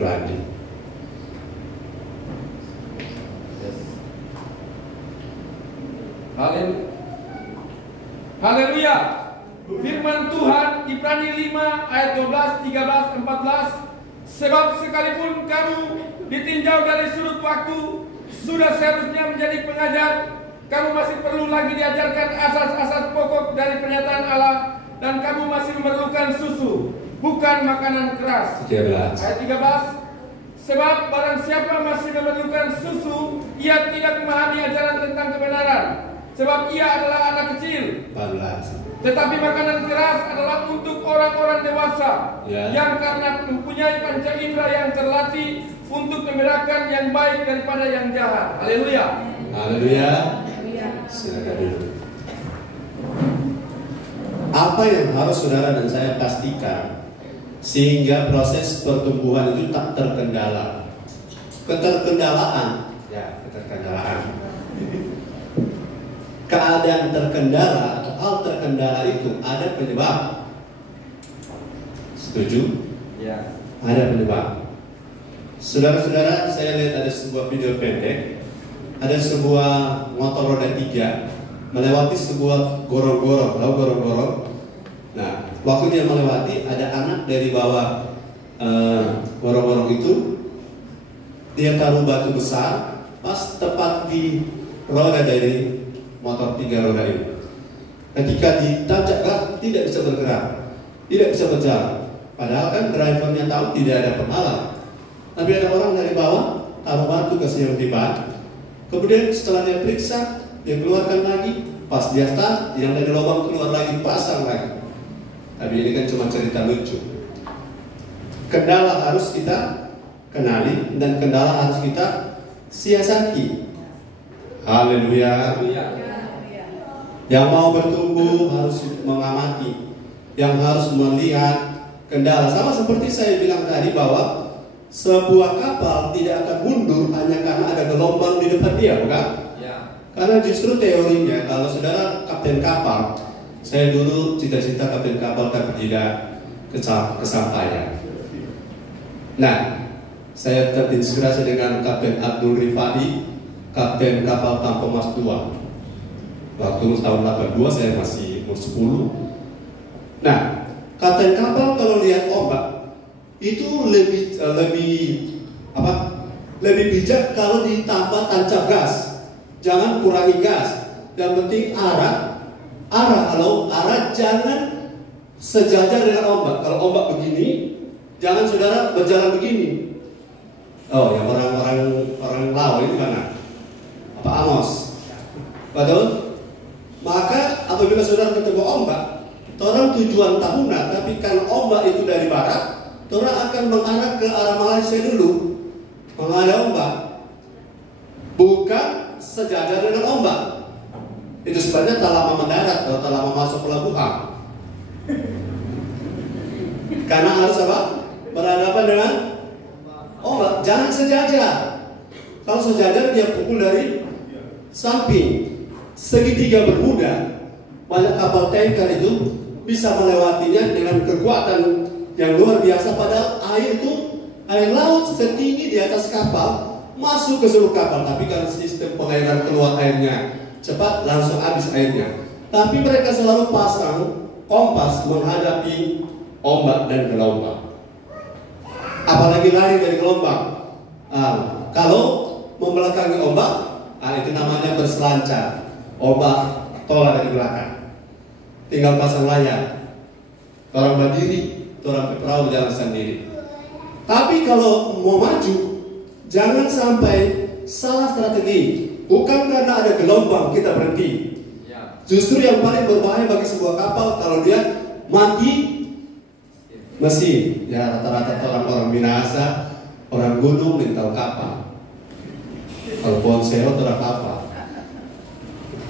Randi. Haleluya. Firman Tuhan Ibrani 5 ayat 12, 13, 14. Sebab sekalipun kamu ditinjau dari sudut waktu, sudah seharusnya menjadi pengajar, kamu masih perlu lagi diajarkan asas-asas pokok dari pernyataan Allah, dan kamu masih memerlukan susu, bukan makanan keras. 13. Ayat 13. Sebab barang siapa masih memerlukan susu, ia tidak memahami ajaran tentang kebenaran, sebab ia adalah anak kecil. 14. Tetapi makanan keras adalah untuk orang-orang dewasa, yang karena mempunyai panca indera yang terlatih untuk membedakan yang baik daripada yang jahat. Haleluya. Haleluya. Silakan dulu. Apa yang harus saudara dan saya pastikan sehingga proses pertumbuhan itu tak terkendala? Keterkendalaan, keadaan terkendala atau hal terkendala itu ada penyebab. Setuju? Ya. Ada penyebab. Saudara-saudara, saya lihat ada sebuah video pendek. Ada sebuah motor roda 3 melewati sebuah gorong-gorong. Tahu gorong-gorong? Nah, waktu dia melewati, ada anak dari bawah gorong-gorong itu. Dia taruh batu besar pas tepat di roda dari motor 3 roda ini. Ketika ditancap gas, tidak bisa bergerak, tidak bisa berjalan. Padahal kan drivernya tahu tidak ada penghalang. Tapi ada orang dari bawah taruh batu, kasih yang di ban. Kemudian setelah dia periksa, dia keluarkan lagi. Pas dia start, yang dari lubang keluar lagi, pasang lagi. Tapi ini kan cuma cerita lucu. Kendala harus kita kenali dan kendala harus kita siasati. Haleluya. Yang mau bertumbuh harus mengamati, yang harus melihat kendala. Sama seperti saya bilang tadi bahwa sebuah kapal tidak akan mundur hanya karena ada gelombang di depan dia, bukan? Ya. Karena justru teorinya, kalau saudara kapten kapal, saya dulu cita-cita kapten kapal tapi tidak kesampaian. Nah, saya terinspirasi dengan Kapten Abdul Rifadi, kapten kapal Tampo Mas 2. Waktu tahun 82 saya masih umur 10. Nah, kapten kapal kalau lihat ombak itu lebih bijak kalau ditambah tancap gas. Jangan kurangi gas. Yang penting arah. Kalau arah jangan sejajar dengan ombak. Kalau ombak begini, jangan saudara berjalan begini. Oh, yang orang Laos itu mana? Pak Amos. Betul? Maka apabila saudara ketemu ombak, orang tujuan tahunan, tapi kalau ombak itu dari barat, orang akan mengarah ke arah Malaysia dulu, menghadap ombak, bukan sejajar dengan ombak. Itu sebabnya tak lama mendarat atau tak lama masuk pelabuhan. Karena harus apa? Berhadapan dengan ombak. Jangan sejajar. Kalau sejajar dia pukul dari samping. Segitiga bermuda. Banyak kapal tanker itu bisa melewatinya dengan kekuatan yang luar biasa. Padahal air laut setinggi di atas kapal masuk ke seluruh kapal. Tapi karena sistem pengairan keluar airnya cepat, langsung habis airnya. Tapi mereka selalu pasang kompas menghadapi ombak dan gelombang. Apalagi lari dari gelombang. Kalau membelakangi ombak, itu namanya berselancar. Ombak tolak dari belakang. Tinggal pasang layar. Orang berdiri, orang perahu jalan sendiri. Tapi kalau mau maju, jangan sampai salah strategi. Bukan karena ada gelombang kita berhenti. Justru yang paling berbahaya bagi sebuah kapal kalau dia mati mesin. Ya rata-rata orang binasa, orang gunung minta kapal. Kalau pohon serot orang kapal.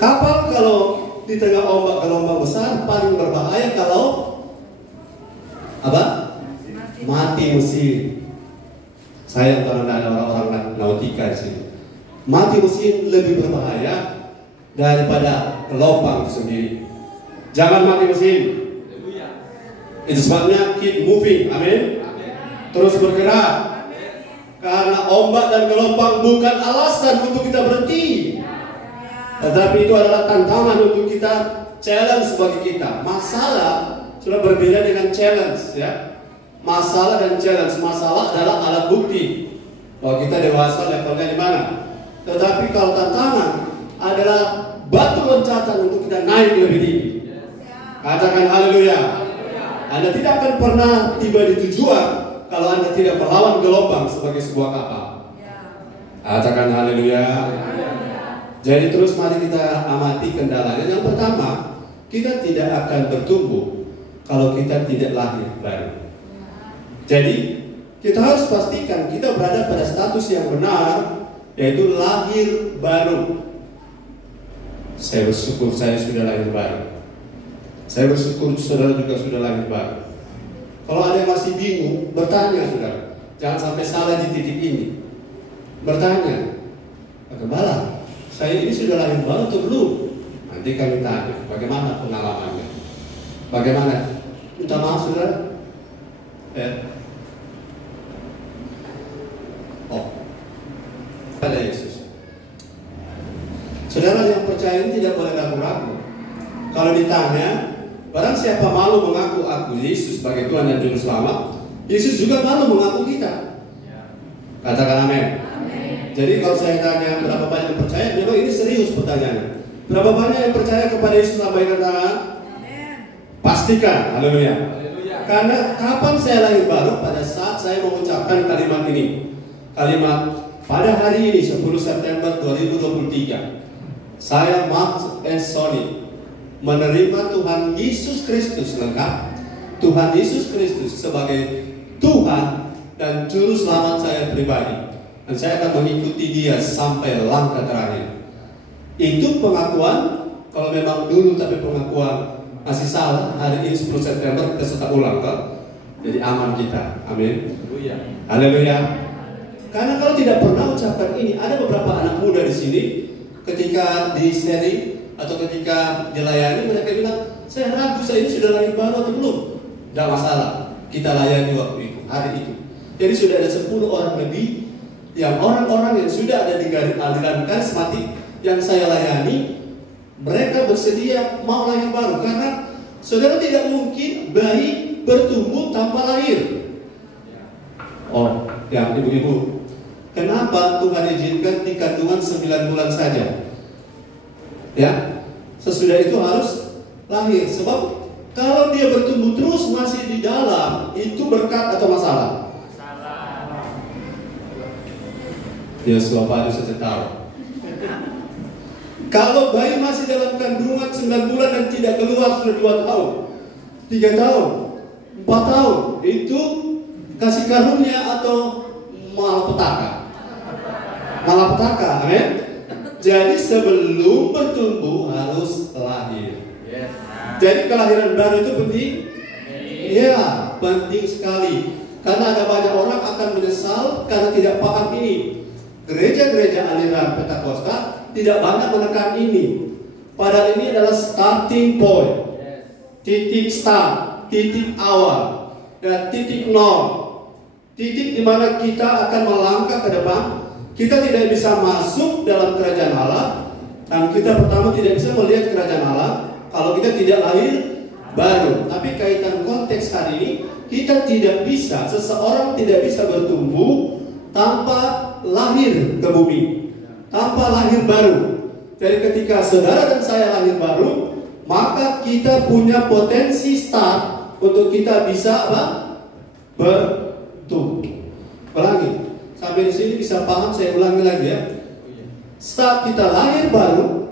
Kapal kalau di tengah ombak gelombang besar paling berbahaya kalau mati mesin. Saya karena ada orang-orang nautika di sini. Mati mesin lebih berbahaya daripada gelombang itu sendiri. Jangan mati mesin. Itu sebabnya keep moving, amin. Terus bergerak. Karena ombak dan gelombang bukan alasan untuk kita berhenti, tetapi itu adalah tantangan untuk kita, challenge bagi kita. Masalah sudah berbeda dengan challenge, ya. Masalah dan challenge. Masalah adalah alat bukti bahwa kita dewasa levelnya di mana. Tetapi kalau tantangan adalah batu loncatan untuk kita naik lebih tinggi. Katakan haleluya. Anda tidak akan pernah tiba di tujuan kalau Anda tidak melawan gelombang sebagai sebuah kapal. Katakan haleluya. Jadi terus mari kita amati kendalanya. Yang pertama, kita tidak akan bertumbuh kalau kita tidak lahir baru. Jadi kita harus pastikan kita berada pada status yang benar, yaitu lahir baru. Saya bersyukur saya sudah lahir baru. Saya bersyukur saudara juga sudah lahir baru. Kalau ada yang masih bingung, bertanya saudara. Jangan sampai salah di titik ini. Bertanya, Pak Gembala, saya ini sudah lahir baru atau belum? Nanti kami tanya, bagaimana pengalamannya? Bagaimana? Minta maaf saudara. Pada Yesus. Saudara yang percaya ini tidak boleh ragu-ragu. Kalau ditanya, barang siapa malu mengaku aku Yesus sebagai Tuhan dan Juru Selamat, Yesus juga malu mengaku kita. Katakan amin. Jadi kalau saya tanya berapa banyak yang percaya, memang ini serius pertanyaannya. Berapa banyak yang percaya kepada Yesus? Lambaikan tangan. Pastikan, haleluya. Karena kapan saya lahir baru? Pada saat saya mengucapkan kalimat ini. Kalimat pada hari ini 10 September 2023, saya Mark and Sony menerima Tuhan Yesus Kristus lengkap, Tuhan Yesus Kristus sebagai Tuhan dan Juru Selamat saya pribadi, dan saya akan mengikuti Dia sampai langkah terakhir. Itu pengakuan. Kalau memang dulu tapi pengakuan masih salah, hari ini 10 September kita serta ulang kan? Jadi aman kita. Amin. Haleluya. Karena kalau tidak pernah ucapkan ini, ada beberapa anak muda di sini ketika di seri atau ketika dilayani, mereka bilang, saya ragu saya ini sudah lahir baru atau belum. Tidak masalah, kita layani waktu itu, hari itu. Jadi sudah ada 10 orang lebih yang orang-orang yang sudah ada di aliran karismatik yang saya layani, mereka bersedia mau lahir baru. Karena saudara tidak mungkin bayi bertumbuh tanpa lahir. Oh, yang ibu-ibu, kenapa Tuhan izinkan di kandungan 9 bulan saja? Ya, sesudah itu harus lahir. Sebab kalau dia bertumbuh terus masih di dalam, itu berkat atau masalah? Masalah. Ya, suapanya saja tahu. Kalau bayi masih dalam kandungan 9 bulan dan tidak keluar sudah 2 tahun, 3 tahun, 4 tahun, itu kasih karunia atau malapetaka? Malapetaka, amin. Jadi sebelum bertumbuh harus lahir. Jadi kelahiran baru itu penting. Iya, penting sekali. Karena ada banyak orang akan menyesal karena tidak paham ini. Gereja-gereja aliran Pentakosta tidak banyak menekan ini. Padahal ini adalah starting point, titik start, titik awal, dan titik nol. Titik di mana kita akan melangkah ke depan. Kita tidak bisa masuk dalam kerajaan Allah, dan kita pertama tidak bisa melihat kerajaan Allah kalau kita tidak lahir baru. Tapi kaitan konteks hari ini, kita tidak bisa, seseorang tidak bisa bertumbuh tanpa lahir ke bumi, tanpa lahir baru. Jadi ketika saudara dan saya lahir baru, maka kita punya potensi start untuk kita bisa apa? Bertumbuh. Ulangi, sampai di sini bisa paham? Saya ulangi lagi ya. Saat kita lahir baru,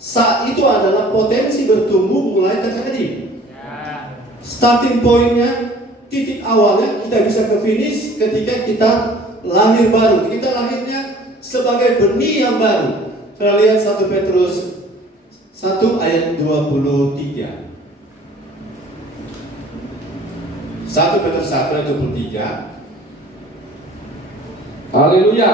saat itu adalah potensi bertumbuh mulai terjadi. Starting pointnya, titik awalnya kita bisa ke finish ketika kita lahir baru. Kita lahirnya sebagai benih yang baru. Kita lihat 1 Petrus 1 ayat 23. 1 Petrus 1 ayat 23. Haleluya.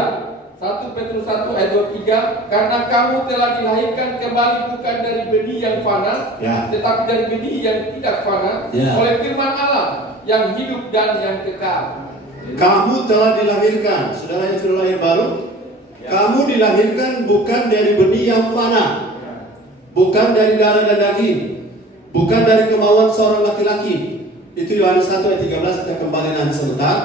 1 Petrus 1 ayat 23, karena kamu telah dilahirkan kembali bukan dari benih yang fana, tetapi dari benih yang tidak fana, oleh firman Allah yang hidup dan yang kekal. Kamu telah dilahirkan, saudara yang sudah lahir baru. Kamu dilahirkan bukan dari benih yang fana, bukan dari darah dan daging, bukan dari kemauan seorang laki-laki. Itu Yohanes 1 ayat 13, kita kembali nanti sebentar.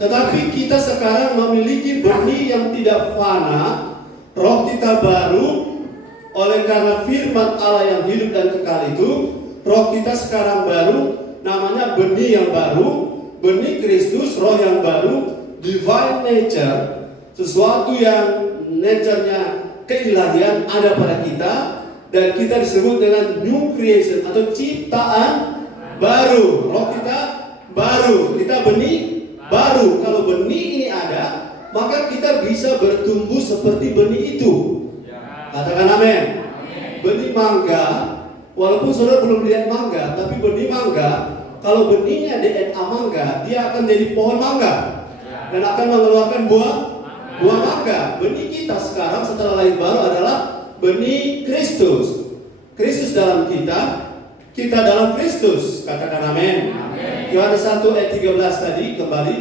Tetapi kita sekarang memiliki benih yang tidak fana, roh kita baru, oleh karena firman Allah yang hidup dan kekal itu. Roh kita sekarang baru, namanya benih yang baru, benih Kristus, roh yang baru, divine nature, sesuatu yang nature-nya keilahian ada pada kita, dan kita disebut dengan new creation atau ciptaan baru. Roh kita baru, kita benih baru. Kalau benih ini ada, maka kita bisa bertumbuh seperti benih itu. Katakan amin. Benih mangga, walaupun saudara belum lihat mangga, tapi benih mangga, kalau benihnya DNA mangga, dia akan jadi pohon mangga dan akan mengeluarkan buah mangga. Benih kita sekarang setelah lahir baru adalah benih Kristus. Kristus dalam kita dalam Kristus. Katakan amin. Yohanes 1 ayat 13 tadi kembali,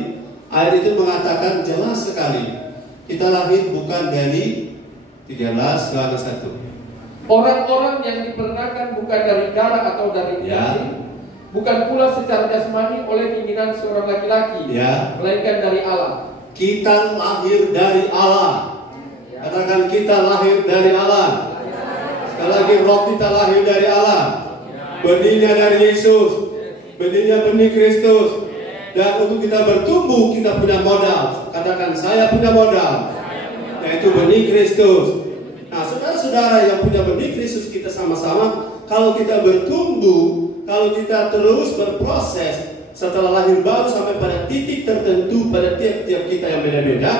ayat itu mengatakan jelas sekali, kita lahir bukan dari 13 Yohanes 1. Orang-orang yang diperanakan bukan dari darah atau dari daging, bukan pula secara jasmani oleh keinginan seorang laki-laki, melainkan dari Allah. Kita lahir dari Allah. Katakan kita lahir dari Allah. Sekali lagi, roh kita lahir dari Allah. Benihnya dari Yesus, benihnya benih Kristus. Dan untuk kita bertumbuh, kita punya modal. Katakan, saya punya modal, yaitu benih Kristus. Nah, saudara-saudara yang punya benih Kristus, kita sama-sama, kalau kita bertumbuh, kalau kita terus berproses setelah lahir baru sampai pada titik tertentu pada tiap-tiap kita yang beda-beda,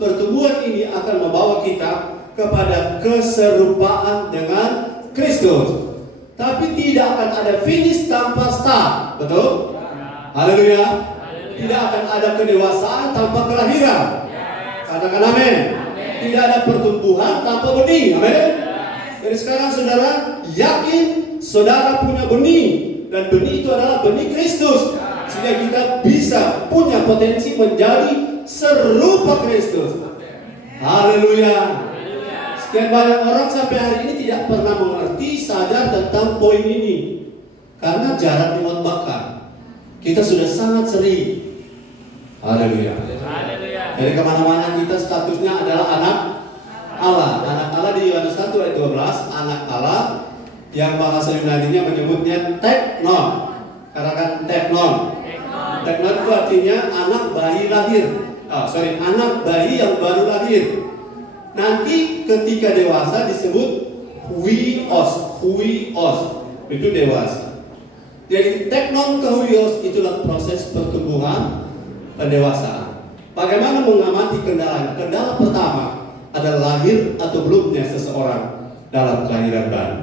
pertumbuhan ini akan membawa kita kepada keserupaan dengan Kristus. Tapi tidak akan ada finish tanpa start, betul? Haleluya. Tidak akan ada kedewasaan tanpa kelahiran. Katakan amin. Tidak ada pertumbuhan tanpa benih. Amin. Jadi sekarang saudara yakin saudara punya benih, dan benih itu adalah benih Kristus, sehingga kita bisa punya potensi menjadi serupa Kristus. Haleluya. Sekian banyak orang sampai hari ini tidak pernah mengerti, sadar tentang poin ini, karena jarang dikhotbahkan. Kita sudah sangat sering. Haleluya. Dari kemana-mana kita statusnya adalah anak Allah. Anak Allah di Yohanes 1 ayat 12, anak Allah yang bahasa Yunaninya menyebutnya teknon. Katakan teknon. Teknon itu artinya anak bayi lahir. Anak bayi yang baru lahir. Nanti ketika dewasa disebut huios. Itu dewasa. Jadi teknon ke huios itulah proses pertumbuhan pendewasaan. Bagaimana mengamati kendalanya? Kendala pertama adalah lahir atau belumnya seseorang dalam kelahiran baru.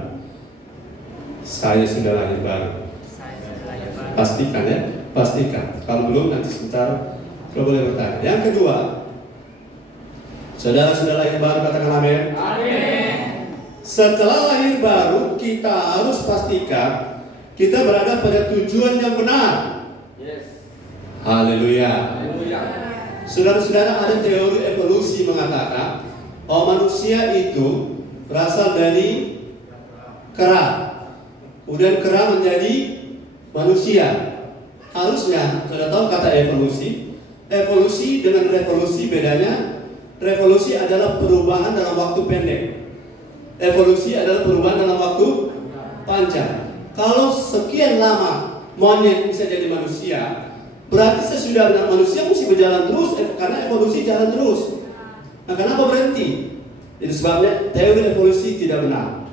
Saya sudah lahir baru. Pastikan ya, pastikan. Kalau belum nanti sebentar kalau boleh bertanya. Yang kedua, saudara sudah lahir baru, katakan amin. Amin. Setelah lahir baru, kita harus pastikan kita berada pada tujuan yang benar. Yes. Haleluya. Saudara-saudara, ada teori evolusi mengatakan bahwa manusia itu berasal dari kera, kemudian kera menjadi manusia. Harusnya sudah tahu kata evolusi. Evolusi dengan revolusi bedanya. Revolusi adalah perubahan dalam waktu pendek. Evolusi adalah perubahan dalam waktu panjang. Kalau sekian lama monyet bisa jadi manusia, berarti sesudah anak manusia mesti berjalan terus, karena evolusi jalan terus. Nah, kenapa berhenti? Itu sebabnya teori evolusi tidak benar.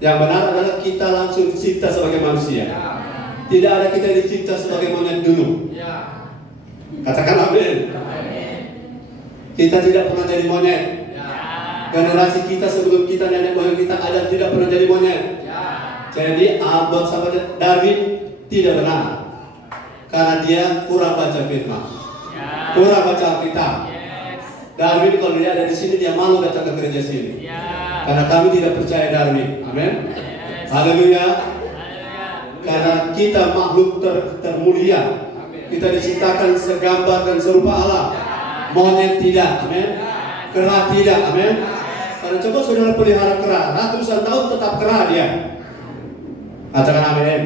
Yang benar adalah kita langsung dicipta sebagai manusia. Tidak ada kita dicipta sebagai monyet dulu. Katakan amin. Kita tidak pernah jadi monyet. Generasi kita sebelum kita, nenek moyang kita ada tidak pernah jadi monyet. Jadi Albert sama Darwin tidak benar. Karena dia kurang baca firman, kurang baca Alkitab. Darwin kalau dia ada di sini, dia malu datang ke gereja sini. Karena kami tidak percaya Darwin. Amin. Haleluya. Karena kita makhluk termulia. Kita diciptakan segambar dan serupa Allah. Monyet tidak, amin. Kera tidak, amin. Karena coba saudara pelihara kera, ratusan tahun tetap kera dia. Katakan amin.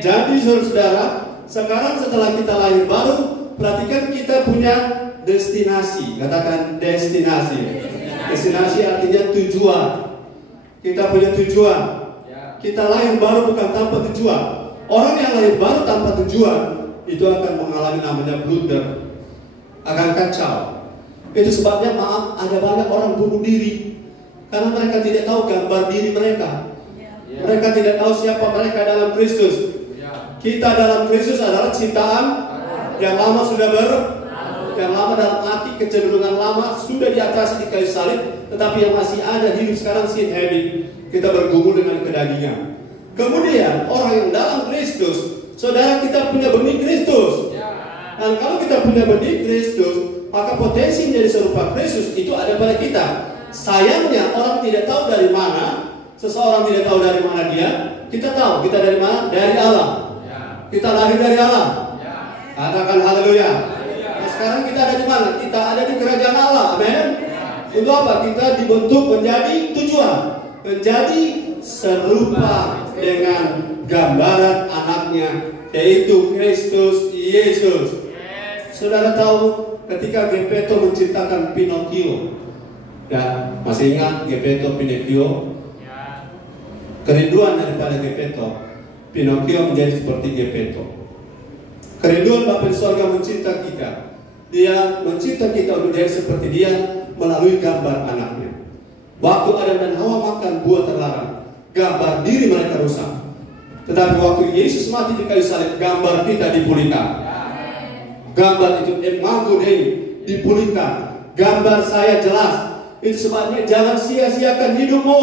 Jadi saudara, sekarang setelah kita lahir baru, perhatikan kita punya destinasi. Katakan destinasi. Destinasi artinya tujuan. Kita punya tujuan. Kita lahir baru bukan tanpa tujuan. Orang yang lahir baru tanpa tujuan itu akan mengalami namanya blunder, akan kacau. Itu sebabnya maaf, ada banyak orang bunuh diri karena mereka tidak tahu gambar diri mereka. Mereka tidak tahu siapa mereka dalam Kristus. Kita dalam Kristus adalah ciptaan yang lama sudah yang lama dalam arti kecenderungan lama sudah diatasi di kayu salib, tetapi yang masih ada hidup sekarang sin habit. Kita bergumul dengan kedagingan. Kemudian orang yang dalam Kristus, saudara, kita punya benih Kristus. Dan kalau kita punya benih Kristus, maka potensi menjadi serupa Kristus itu ada pada kita. Sayangnya orang tidak tahu dari mana. Seseorang tidak tahu dari mana dia. Kita tahu kita dari mana? Dari Allah. Kita lahir dari Allah. Katakan haleluya. Nah, sekarang kita ada di mana? Kita ada di kerajaan Allah. Amin. Untuk apa? Kita dibentuk menjadi tujuan, menjadi serupa dengan gambaran anaknya, yaitu Kristus Yesus. Saudara tahu ketika Geppetto menciptakan Pinocchio, ya masih ingat Geppetto Pinocchio? Kerinduan daripada Geppetto, Pinocchio menjadi seperti Geppetto. Kerinduan Bapa di sorga mencipta kita. Dia mencipta kita untuk menjadi seperti dia melalui gambar anaknya. Waktu Adam dan Hawa makan buah terlarang, gambar diri mereka rusak. Tetapi waktu Yesus mati di kayu salib, gambar kita dipulihkan. Gambar itu imago Dei dipulihkan. Gambar saya jelas. Itu sebabnya jangan sia-siakan hidupmu.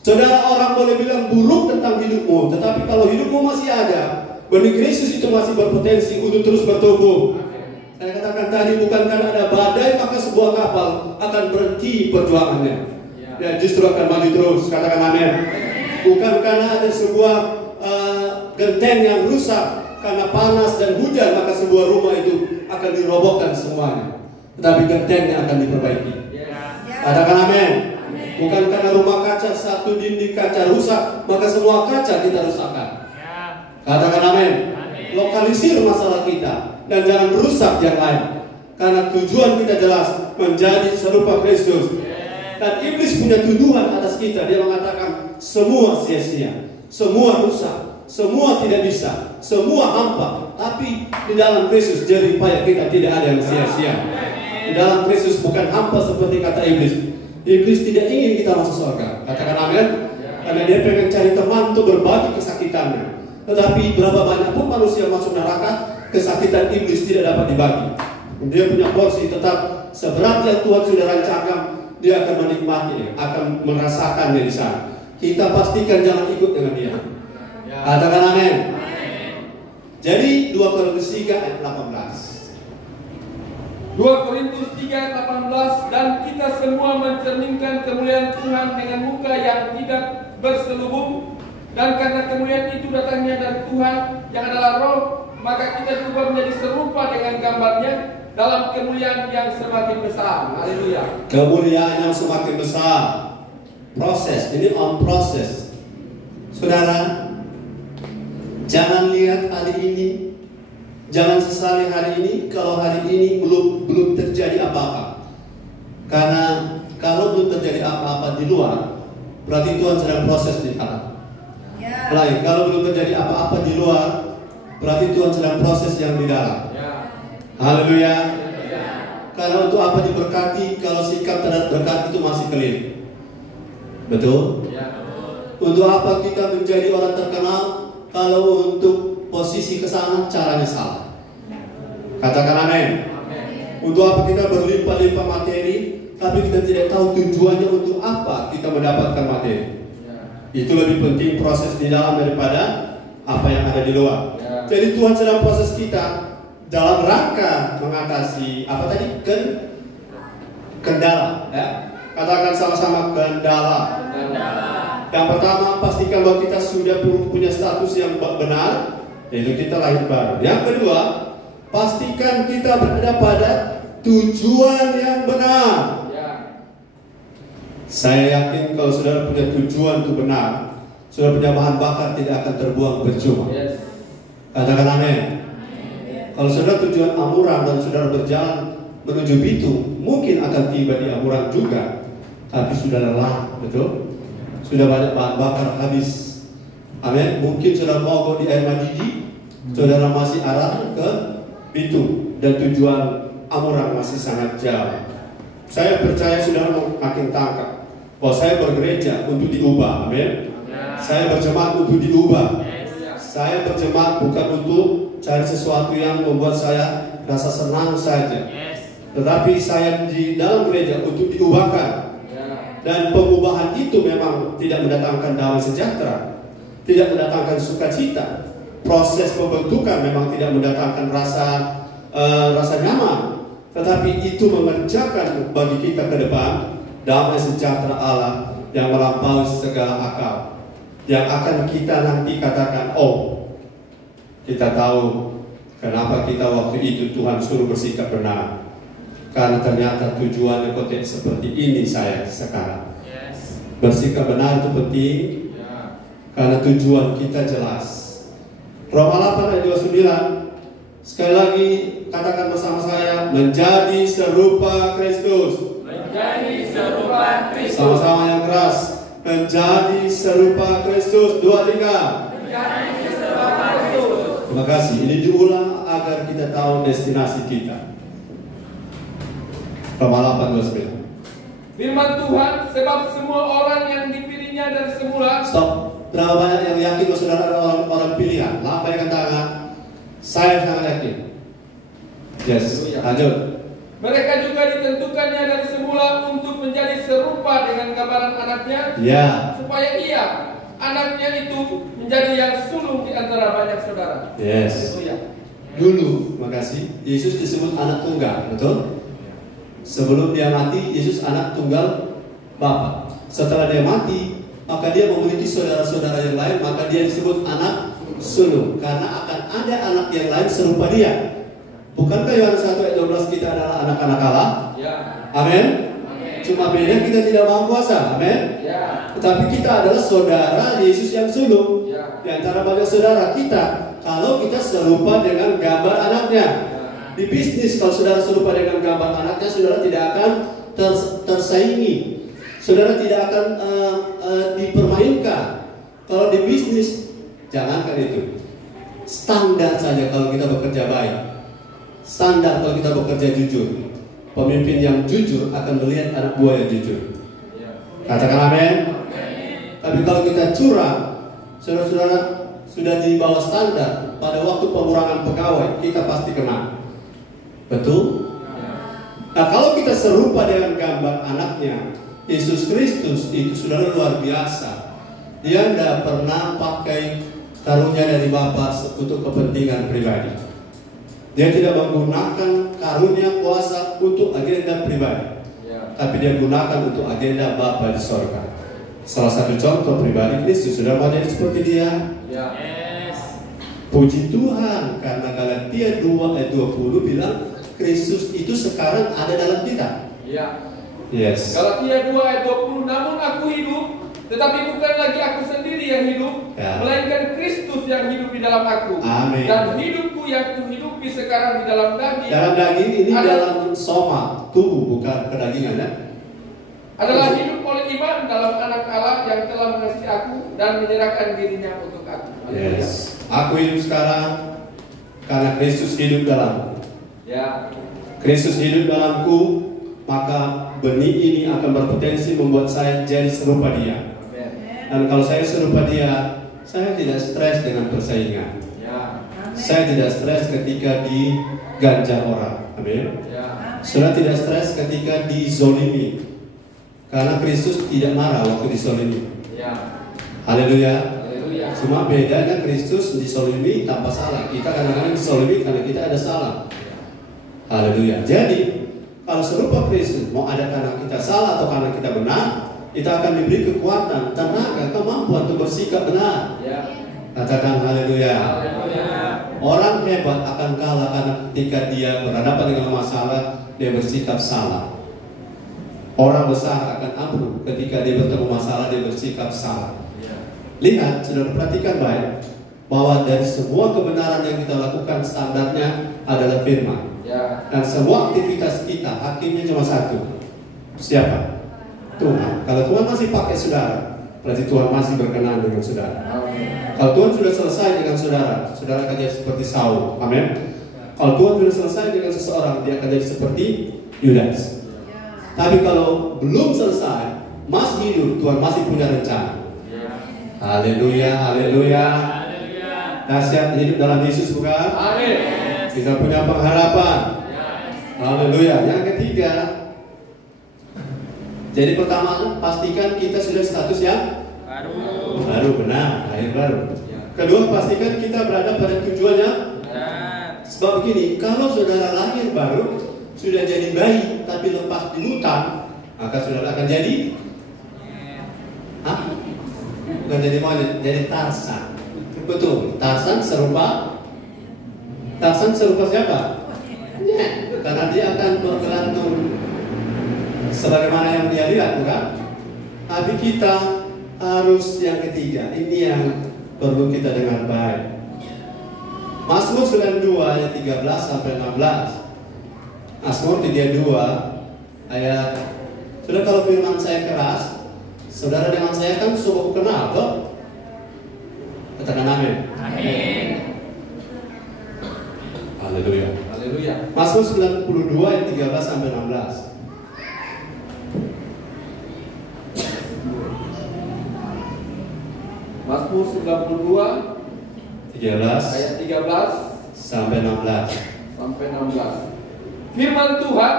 Saudara, orang boleh bilang buruk tentang hidupmu, tetapi kalau hidupmu masih ada, benih Kristus itu masih berpotensi untuk terus bertumbuh. Saya katakan tadi, bukan karena ada badai maka sebuah kapal akan berhenti perjuangannya. Ya, justru akan maju terus. Katakan amin. Bukan karena ada sebuah genteng yang rusak karena panas dan hujan maka sebuah rumah itu akan dirobohkan semuanya. Tetapi gentengnya akan diperbaiki. Katakan amin. Bukan karena rumah kaca, satu dinding kaca rusak maka semua kaca kita rusakkan. Katakan amin. Lokalisir masalah kita dan jangan rusak yang lain. Karena tujuan kita jelas, menjadi serupa Kristus. Dan iblis punya tuduhan atas kita. Dia mengatakan semua sia-sia, semua rusak, semua tidak bisa, semua hampa. Tapi di dalam Kristus jerih payah kita tidak ada yang sia-sia. Di dalam Kristus bukan hampa seperti kata iblis. Iblis tidak ingin kita masuk surga. Katakan amin. Karena dia pengen cari teman untuk berbagi kesakitannya. Tetapi berapa banyak pun manusia masuk neraka, kesakitan iblis tidak dapat dibagi. Dia punya porsi tetap seberat yang Tuhan sudah rancangkan, dia akan menikmatinya, akan merasakannya di sana. Kita pastikan jangan ikut dengan dia. Katakan amin. Jadi 2 Korintus 3 ayat 18. 2 Korintus 3:18, dan kita semua mencerminkan kemuliaan Tuhan dengan muka yang tidak berselubung, dan karena kemuliaan itu datangnya dari Tuhan yang adalah Roh, maka kita juga menjadi serupa dengan gambarnya dalam kemuliaan yang semakin besar. Haleluya. Kemuliaan yang semakin besar. Proses, ini on proses. Saudara, jangan lihat hari ini, jangan sesali hari ini kalau hari ini belum terjadi apa-apa. Karena kalau belum terjadi apa-apa di luar, berarti Tuhan sedang proses di dalam. Lain, kalau belum terjadi apa-apa di luar, berarti Tuhan sedang proses yang di dalam. Haleluya. Karena untuk apa diberkati kalau sikap terhadap berkat itu masih keliru? Betul? Untuk apa kita menjadi orang terkenal kalau untuk posisi ke sana caranya salah? Katakan amin. Untuk apa kita berlimpah-limpah materi tapi kita tidak tahu tujuannya untuk apa kita mendapatkan materi? Itu lebih penting proses di dalam daripada apa yang ada di luar. Jadi Tuhan sedang proses kita dalam rangka mengatasi apa tadi? Kendala, ya. Katakan sama-sama kendala. Yang pertama, pastikan bahwa kita sudah punya status yang benar. Yaitu kita lahir baru. Yang kedua, pastikan kita berada pada tujuan yang benar. Saya yakin kalau saudara punya tujuan itu benar, saudara punya bahan bakar tidak akan terbuang percuma. Katakan amin. Kalau saudara tujuan Amurang dan saudara berjalan menuju Bitung, mungkin akan tiba di Amurang juga, tapi sudah lelah, betul? Sudah banyak bahan bakar habis. Amin. Mungkin saudara mogok di air Madidi, saudara masih arah ke Bitung, dan tujuan Amurang masih sangat jauh. Saya percaya saudara makin tangkap bahwa saya bergereja untuk diubah. Amin. Saya berjemaat untuk diubah. Saya berjemaat bukan untuk cari sesuatu yang membuat saya rasa senang saja, tetapi saya di dalam gereja untuk diubahkan. Dan pengubahan itu memang tidak mendatangkan damai sejahtera, tidak mendatangkan sukacita. Proses pembentukan memang tidak mendatangkan rasa nyaman, tetapi itu mengerjakan bagi kita ke depan damai sejahtera Allah yang melampaui segala akal, yang akan kita nanti katakan, oh, kita tahu kenapa kita waktu itu Tuhan suruh bersikap benar, karena ternyata tujuannya konteks seperti ini saya sekarang. Bersikap benar itu penting, karena tujuan kita jelas. Roma 8 ayat 29, sekali lagi katakan bersama saya, menjadi serupa Kristus. Menjadi serupa Kristus. Sama-sama yang keras, menjadi serupa Kristus. 2, 3. Menjadi serupa Kristus. Terima kasih. Ini diulang agar kita tahu destinasi kita. Roma 8 ayat 29. Firman Tuhan, sebab semua orang yang dipilihnya dari semula. Stop. Berapa banyak yang yakin bahwa saudara adalah orang pilihan? Lambaikan tangan. Saya sangat yakin. Yes. Lanjut. Mereka juga ditentukannya dari semula untuk menjadi serupa dengan gambaran anaknya, supaya ia, anaknya itu, menjadi yang sulung di antara banyak saudara. Yes. Dulu, makasih, Yesus disebut anak tunggal, betul? Sebelum dia mati, Yesus anak tunggal Bapa. Setelah dia mati, maka dia memiliki saudara-saudara yang lain, maka dia disebut anak sulung, karena akan ada anak yang lain serupa dia. Bukankah Yohanes 1 ayat 12 kita adalah anak-anak Allah? Amin. Cuma beda kita tidak mau kuasa. Amin. Tetapi kita adalah saudara Yesus yang sulung. Di antara banyak saudara kita, kalau kita serupa dengan gambar anaknya. Di bisnis, kalau saudara serupa dengan gambar anaknya, saudara tidak akan tersaingi. Saudara tidak akan dipermainkan. Kalau di bisnis, jangankan itu. Standar saja kalau kita bekerja baik. Standar kalau kita bekerja jujur. Pemimpin yang jujur akan melihat anak buah yang jujur. Katakan amin. Tapi kalau kita curang, saudara-saudara sudah di bawah standar, pada waktu pengurangan pegawai kita pasti kena. Betul? Nah, kalau kita serupa dengan gambar anaknya, Yesus Kristus, itu saudara luar biasa. Dia tidak pernah pakai karunia dari Bapa untuk kepentingan pribadi. Dia tidak menggunakan karunia kuasa untuk agenda pribadi, tapi dia gunakan untuk agenda Bapa di sorga. Salah satu contoh pribadi Kristus, sudah mau jadi seperti dia. Puji Tuhan, karena Galatia 2 ayat 20 bilang Kristus itu sekarang ada dalam kita. Yes. Galatia 2 ayat 20, namun aku hidup, tetapi bukan lagi aku sendiri yang hidup, melainkan Kristus yang hidup di dalam aku. Amin. Dan hidupku yang kuhidupi sekarang di dalam daging. Dalam daging ini dalam soma, tubuh, bukan kedagingan, ya? Adalah hidup oleh iman dalam anak Allah yang telah mengasihi aku dan menyerahkan dirinya untuk aku. Yes. Aku hidup sekarang karena Kristus hidup dalamku. Kristus hidup dalamku, maka benih ini akan berpotensi membuat saya jadi serupa dia. Dan kalau saya serupa dia, saya tidak stres dengan persaingan. Saya tidak stres ketika diganjar orang. Amin. Saudara tidak stres ketika dizolimi, karena Kristus tidak marah waktu dizolimi. Haleluya. Cuma bedanya Kristus dizolimi tanpa salah. Kita kadang-kadang dizolimi karena kita ada salah. Haleluya. Jadi kalau serupa Kristus, mau ada karena kita salah atau karena kita benar, kita akan diberi kekuatan, tenaga, kemampuan untuk bersikap benar. Katakan haleluya. Orang hebat akan kalah karena ketika dia berhadapan dengan masalah, dia bersikap salah. Orang besar akan ambruk ketika dia bertemu masalah, dia bersikap salah. Lihat, saudara perhatikan baik, bahwa dari semua kebenaran yang kita lakukan standarnya adalah firman. Dan semua aktivitas kita, hakimnya cuma satu. Siapa? Tuhan. Kalau Tuhan masih pakai saudara, berarti Tuhan masih berkenan dengan saudara. Kalau Tuhan sudah selesai dengan saudara, saudara akan jadi seperti Saul. Amin. Kalau Tuhan sudah selesai dengan seseorang, dia akan jadi seperti Yudas. Tapi kalau belum selesai, masih hidup, Tuhan masih punya rencana. Haleluya, haleluya. Dahsyat hidup dalam Yesus, bukan? Amin. Kita punya pengharapan. Haleluya. Yang ketiga, jadi pertama, pastikan kita sudah status yang baru, benar, lahir baru. Kedua, pastikan kita berada pada tujuannya. Sebab begini, kalau saudara lahir baru, sudah jadi bayi, tapi lepas di hutan, maka saudara akan jadi bukan jadi monyet, jadi Tarsan. Betul, Tarsan serupa siapa? Ya, karena dia akan bergelantung sebagaimana yang dia lihat, bukan? Tapi kita harus yang ketiga, ini yang perlu kita dengar baik. Mazmur 92 ayat 13 sampai 16. Mazmur 32 ayat, sudah kalau firman saya keras, saudara dengan saya kan sudah kenal, toh? Katakan amin. Amin. Haleluya. Haleluya. Mazmur 92 ayat 13 sampai 16. Mazmur 92 ayat 13 sampai 16. Firman Tuhan,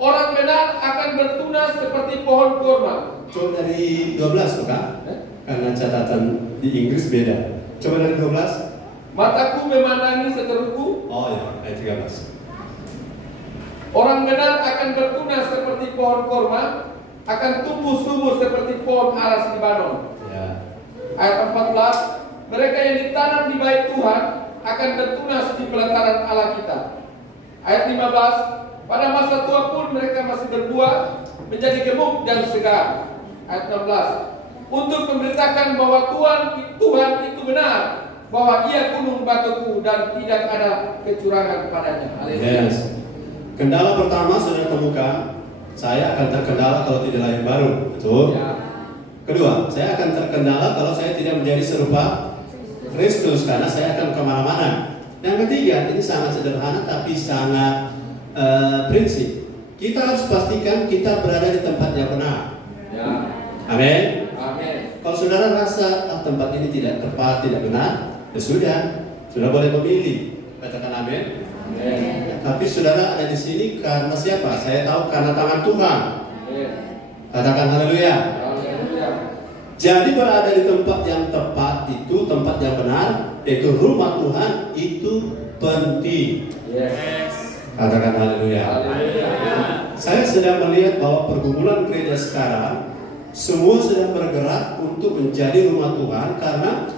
orang benar akan bertunas seperti pohon kurma. Coba dari 12, bukan? Karena catatan di Inggris beda. Coba dari 12. Mataku memandangi seterusku. Oh ya, ayat 13. Orang benar akan bertunas seperti pohon kurma, akan tumbuh subur seperti pohon aras Libanon. Ya. Ayat 14. Mereka yang ditanam di bait Tuhan akan bertunas di pelataran Allah kita. Ayat 15. Pada masa tua pun mereka masih berbuah, menjadi gemuk dan segar. Ayat 16. Untuk memberitakan bahwa Tuhan itu benar, bahwa Ia gunung batuku dan tidak ada kecurangan padanya. Yes. Kendala pertama sudah temukan, saya akan terkendala kalau tidak lahir baru, betul? Ya. Kedua, saya akan terkendala kalau saya tidak menjadi serupa Kristus, karena saya akan kemana-mana. Yang ketiga, ini sangat sederhana tapi sangat prinsip. Kita harus pastikan kita berada di tempat yang benar. Ya. Amin. Amin. Kalau saudara rasa tempat ini tidak tepat, tidak benar, ya sudah boleh memilih. Katakan amin. Amin. Tapi saudara ada di sini karena siapa? Saya tahu karena tangan Tuhan. Amin. Katakan haleluya. Haleluya. Jadi berada di tempat yang tepat itu tempat yang benar, yaitu rumah Tuhan, itu penting. Yes. Katakan haleluya. Haleluya. Saya sedang melihat bahwa pergumulan gereja sekarang semua sedang bergerak untuk menjadi rumah Tuhan, karena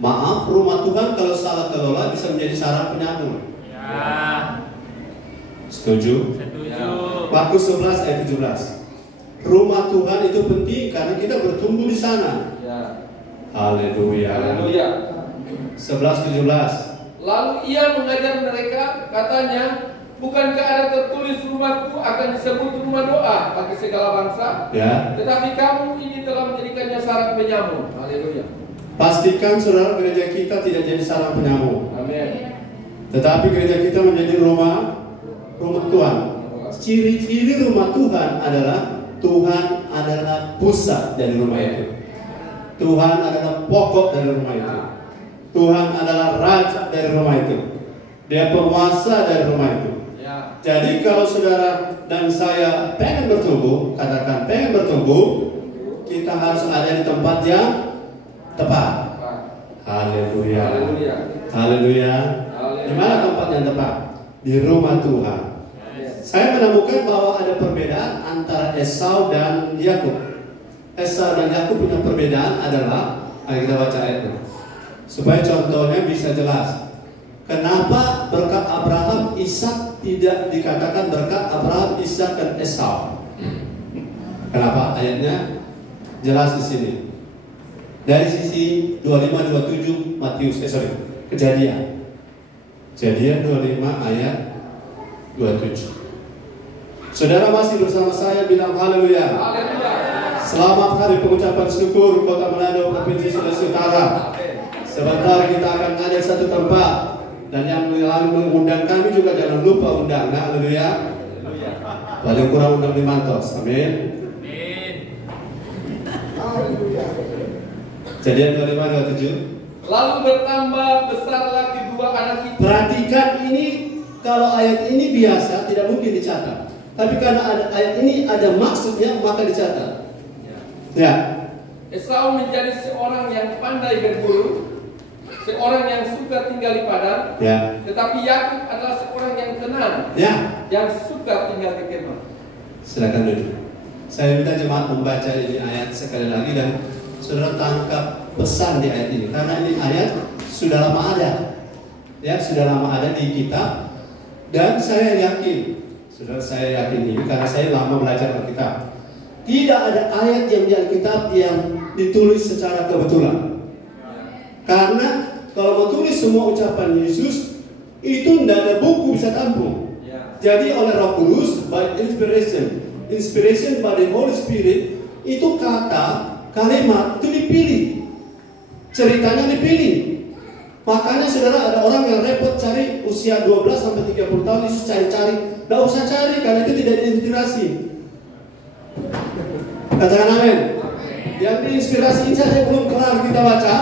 maaf, rumah Tuhan kalau salah kelola bisa menjadi sarang penyakit. Ya. Setuju? Setuju. Markus 11 ayat 17. Rumah Tuhan itu penting karena kita bertumbuh di sana. Ya. Haleluya. Haleluya. 11:17. Lalu ia mengajar mereka, katanya, bukankah ada tertulis rumahku akan disebut rumah doa bagi segala bangsa? Ya. Tetapi kamu ini telah menjadikannya sarang penyamuk. Haleluya. Pastikan saudara gereja kita tidak jadi sarang penyamuk, Amin. tetapi gereja kita menjadi rumah Tuhan. Ciri-ciri rumah Tuhan adalah Tuhan adalah pusat dari rumah itu. Tuhan adalah pokok dari rumah itu. Tuhan adalah raja dari rumah itu. Dia penguasa dari rumah itu. Ya. Jadi kalau saudara dan saya pengen bertumbuh, katakan pengen bertumbuh, kita harus ada di tempat yang tepat. Haleluya. Haleluya. Haleluya. Di mana tempat yang tepat? Di rumah Tuhan. Saya menemukan bahwa ada perbedaan antara Esau dan Yakub. Esau dan Yakub punya perbedaan adalah, ayo kita baca ayatnya supaya contohnya bisa jelas. Kenapa berkat Abraham, Ishak tidak dikatakan berkat Abraham, Ishak dan Esau? Kenapa? Ayatnya jelas di sini. Dari sisi 25-27 Kejadian. Kejadian 25 ayat 27. Saudara masih bersama saya, bilang haleluya. Selamat hari pengucapan syukur Kota Manado, Provinsi Sulawesi Utara. Sebentar kita akan ada satu tempat, dan yang mengundang kami juga jangan lupa undang. Haleluya. Paling kurang undang 5 tos. Amin. Kejadian 25-27. Lalu bertambah besarlah kedua anak itu. Perhatikan ini, kalau ayat ini biasa tidak mungkin dicatat. Tapi karena ayat ini ada maksudnya, maka dicatat. Ya. Esau menjadi seorang yang pandai berburu, seorang yang suka tinggal di padang. Ya. Tetapi Yakub adalah seorang yang tenang, Ya. yang suka tinggal di kemah. Silakan dulu. Saya minta jemaat membaca ini ayat sekali lagi dan saudara tangkap pesan di ayat ini, karena ini ayat sudah lama ada, ya, sudah lama ada di kitab, dan saya yakin, saudara, saya yakin ini karena saya lama belajar Alkitab. Tidak ada ayat yang di Alkitab yang ditulis secara kebetulan. Karena kalau mau tulis semua ucapan Yesus itu tidak ada buku bisa tampung. Jadi oleh Roh Kudus, by inspiration by the Holy Spirit, itu kata, kalimat itu dipilih, ceritanya dipilih. Makanya saudara, ada orang yang repot cari usia 12 sampai 30 tahun Yesus cari-cari. Tidak usah cari karena itu tidak diinspirasi. Katakan amin. Yang diinspirasi saja belum kelar kita baca.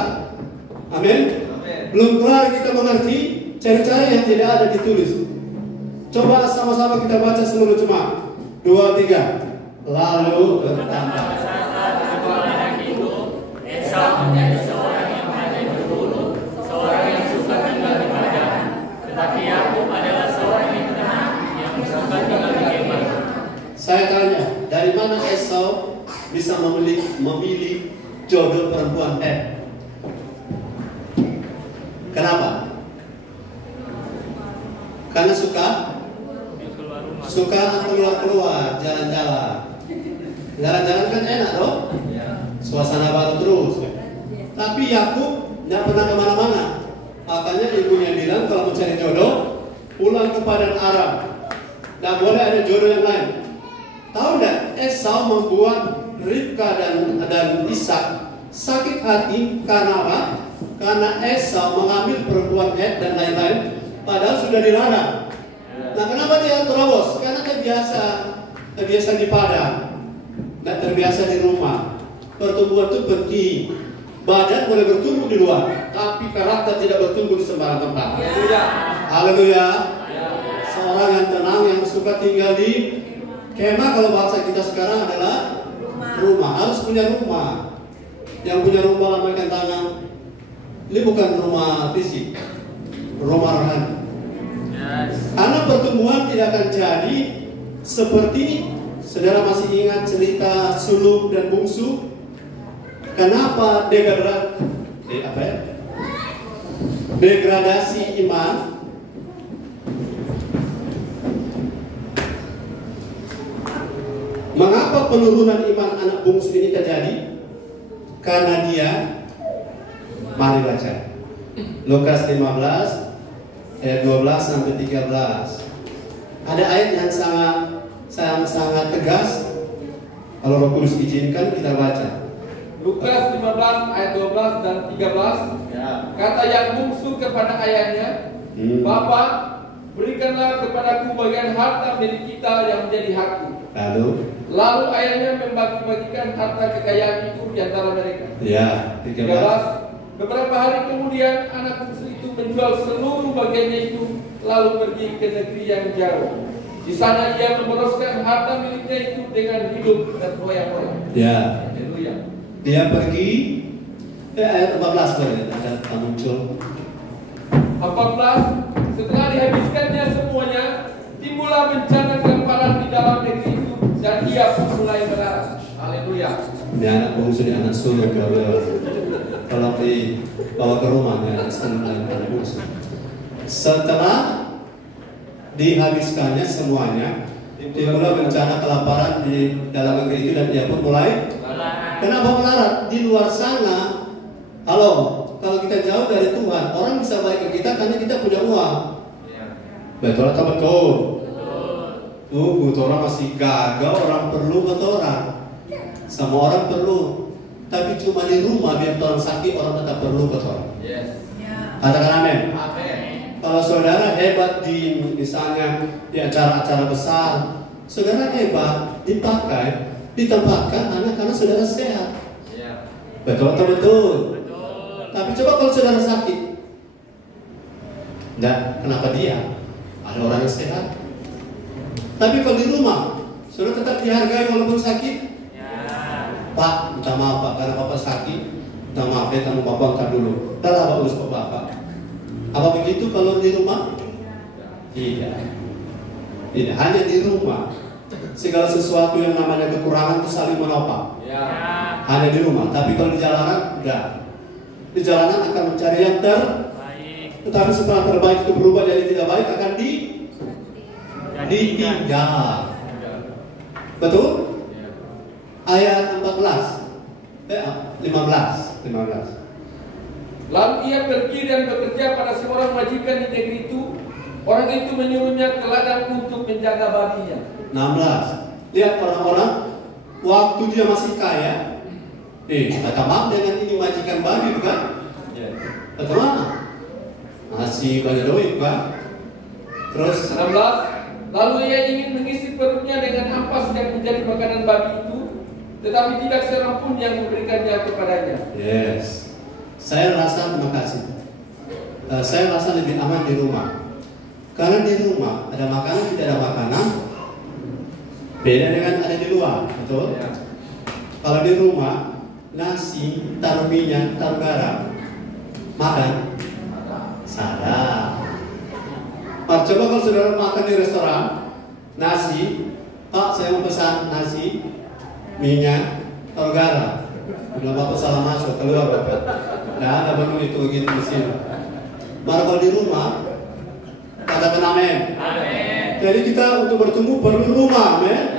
Amin. Belum kelar kita mengerti, cari-cari yang tidak ada ditulis. Coba sama-sama kita baca seluruh jemaat. 2, 3. Lalu bertambah Esau menjadi seorang yang pandai berburu, seorang yang suka tinggal di padang. Tetapi Yakub adalah seorang yang tenang, yang suka tinggal di kemah. Saya tanya, dari mana Esau bisa memilih jodoh perempuan Het? Kenapa? Karena suka keluar jalan-jalan. Jalan-jalan kan enak dong, suasana baru terus. Tapi Yakub tidak pernah kemana-mana. Makanya ibunya bilang kalau mau cari jodoh, pulang ke padang Aram. Tidak boleh ada jodoh yang lain. Tahu tidak? Esau membuat Ribka dan Ishak sakit hati karena apa? Karena Esau mengambil perempuan Het dan lain-lain, padahal sudah dilarang. Nah, kenapa dia terobos? Karena kebiasaan di padang, nggak terbiasa di rumah. Pertumbuhan itu penting. Badan boleh bertumbuh di luar, tapi karakter tidak bertumbuh di sembarang tempat. Haleluya. Seorang yang tenang, yang suka tinggal di kemah, kalau bahasa kita sekarang adalah rumah. Harus punya rumah. Yang punya rumah lambaikan tangan. Ini bukan rumah fisik, rumah rohani. Karena pertumbuhan tidak akan jadi seperti, saudara masih ingat cerita sulung dan bungsu? Kenapa degradasi iman? Mengapa penurunan iman anak bungsu ini terjadi? Karena dia, mari baca Lukas 15 ayat 12 sampai 13. Ada ayat yang sangat tegas. Kalau Roh Kudus izinkan kita baca. Lukas 15 ayat 12 dan 13. Kata yang bungsu kepada ayahnya, Bapak, berikanlah kepadaku bagian harta milik kita yang menjadi hakku. Lalu ayahnya membagi-bagikan harta kekayaan itu di antara mereka. 13. Beberapa hari kemudian anak bungsu itu menjual seluruh bagiannya itu, lalu pergi ke negeri yang jauh. Di sana ia memboroskan harta miliknya itu dengan hidup dan foya-foya. Haleluya. Dia pergi. Ayat 14 ada muncul. 14. Setelah dihabiskannya semuanya, timbullah bencana kelaparan di dalam negeri itu, dan ia pun mulai melarat. Haleluya. Ini anak bungsu, ini anak sulung. Kalau dibawa ke rumah, ini anak sulung dan anak bungsu. Setelah dihabiskannya semuanya, timbullah bencana kelaparan di dalam negeri itu dan ia pun mulai. Kenapa melarat? Di luar sana, halo, kalau kita jauh dari Tuhan, orang bisa baik ke kita karena kita punya uang. Betul atau betul? Tuh, orang masih gagal, orang perlu kata orang. Sama orang perlu, tapi cuma di rumah biar orang sakit, orang tetap perlu kata orang. Katakan amin. Kalau saudara hebat di misalnya di acara-acara besar, saudara hebat dipakai, ditempatkan hanya karena saudara sehat. Betul atau betul? Tapi coba kalau saudara sakit, dan kenapa dia? Ada orang yang sehat. Tapi kalau di rumah, saudara tetap dihargai walaupun sakit. Pak, minta maaf Pak, karena Bapak sakit. Minta maaf ya, tamu Bapak angkat dulu. Dan apa urus Bapak? Apa begitu kalau di rumah? Tidak. Tidak, hanya di rumah. Segala sesuatu yang namanya kekurangan itu saling menopang. Hanya di rumah. Tapi kalau di jalanan, enggak. Di jalanan akan mencari yang terbaik. Tetapi setelah terbaik itu berubah jadi tidak baik, akan ditinggal. Betul? Ayat 15. Lalu ia pergi dan bekerja pada seorang majikan di negeri itu. Orang itu menyuruhnya ke ladang untuk menjaga babinya. 16. Lihat orang-orang waktu dia masih kaya, kata maaf dengan ini majikan babi bukan? Kata mana? Masih banyak duit kan? Terus 16. Lalu ia ingin mengisi perutnya dengan ampas yang menjadi makanan babi itu, tetapi tidak seorang pun yang memberikannya kepadanya. Yes. Saya rasa terima kasih. Saya rasa lebih aman di rumah. Karena di rumah ada makanan, tidak ada makanan, beda dengan ada di luar, betul? Kalau di rumah nasi, taruh minyak, taruh garam, makan, sadar. Coba kalau saudara makan di restoran, nasi, Pak saya mau pesan nasi, minyak, taruh garam. Bila Bapak salah masuk, keluar Bapak. Nah, ada baru itu begitu di sini. Baru kalau di rumah, katakan amin. Jadi kita untuk bertumbuh perlu rumah, amin.